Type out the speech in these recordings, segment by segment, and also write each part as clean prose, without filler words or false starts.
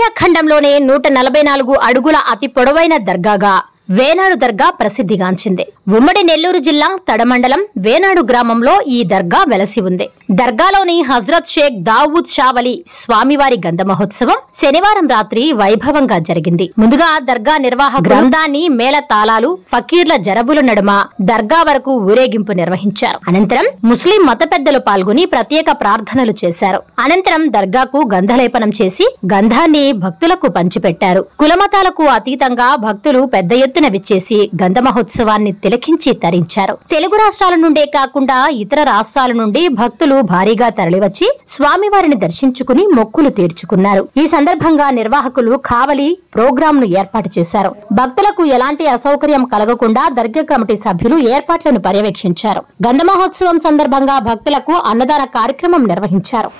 Asia ఖండంలోనే 144 అడుగుల అతి పొడవైన దర్గాగా వేనాడు దర్గా ప్రసిద్ధిగాంచింది. ఉమ్మడి నెల్లూరు జిల్లా తడమండలం వేనాడు గ్రామంలో ఈ దర్గా వెలసి ఉంది. దర్గాలోని హజ్రత్ షేక్ దావూద్ షా వలి స్వామివారి గంధ మహోత్సవం శనివారం రాత్రి వైభవంగా జరిగింది. ముందుగా దర్గా నిర్వాహకులు గ్రంథాన్ని మేళ తాళాలు, ఫకీర్ల జరబుల నడుమ దర్గా వరకు ఊరేగింపు నిర్వహించారు. అనంతరం ముస్లిం మత పెద్దలు పాల్గొని ప్రత్యేక ప్రార్థనలు చేశారు. అనంతరం దర్గాకు గంధలేపనం చేసి గంధాన్ని భక్తులకు పంచిపెట్టారు. కులమతాలకు అతీతంగా భక్తులు పెద్ద ఎత్తున విచ్చేసి గంధ మహోత్సవాన్ని తిలకించి తరించారు. తెలుగు రాష్ట్రాల నుండే కాకుండా ఇతర రాష్ట్రాల నుండి భక్తులు భారీగా తరలివచ్చి స్వామివారిని దర్శించుకుని మొక్కులు తీర్చుకున్నారు. ఈ సందర్భంగా నిర్వాహకులు కావలి ప్రోగ్రాంను ఏర్పాటు చేశారు. భక్తులకు ఎలాంటి అసౌకర్యం కలగకుండా దర్గా కమిటీ సభ్యులు ఏర్పాట్లను పర్యవేక్షించారు. గంధ మహోత్సవం సందర్భంగా భక్తులకు అన్నదాన కార్యక్రమం నిర్వహించారు.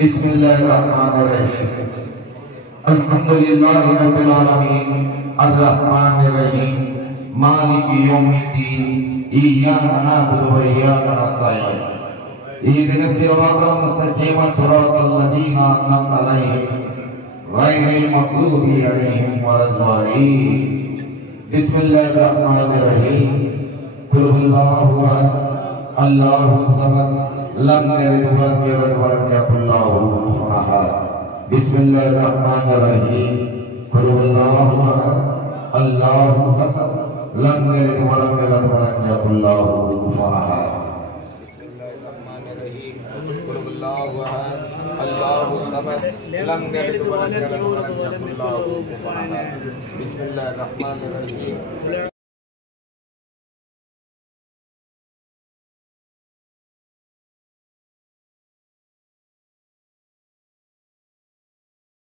बिस्मिल्लाहिर्रहमानिर्रहीम अल्हम्दुलिल्लाहि रब्बिल आलमीन अर्रहमानिर्रहीम मालिकि यौमिद्दीन इय्याका नअबुदु व इय्याका नस्तईन इहदिनस सिरातल मुस्तकीम सिरातल लज़ीना अनअमता अलैहिम गैरिल मग़्दूबि अलैहिम वलद्दालीन बिस्मिल्लाहिर्रहमानिर्रहीम कुल हुवल्लाहु अहद अल्लाहु समद लम यलिद वलम यूलद वलम यकुल लहु कुफुवन अहद बिस्मिल्लाहिर्रहमानिर्रहीम कुल हुवल्लाहु अहद अल्लाहु समद लम यलिद वलम यूलद वलम यकुल लहु कुफुवन अहद बिस्मिल्लाहिर्रहमानिर्रहीम कुल हुवल्लाहु अहद अल्लाहु समद लम यलिद वलम यूलद वलम यकुल लहु कुफुवन अहद बिस्मिल्लाहिर्रहमानिर्रहीम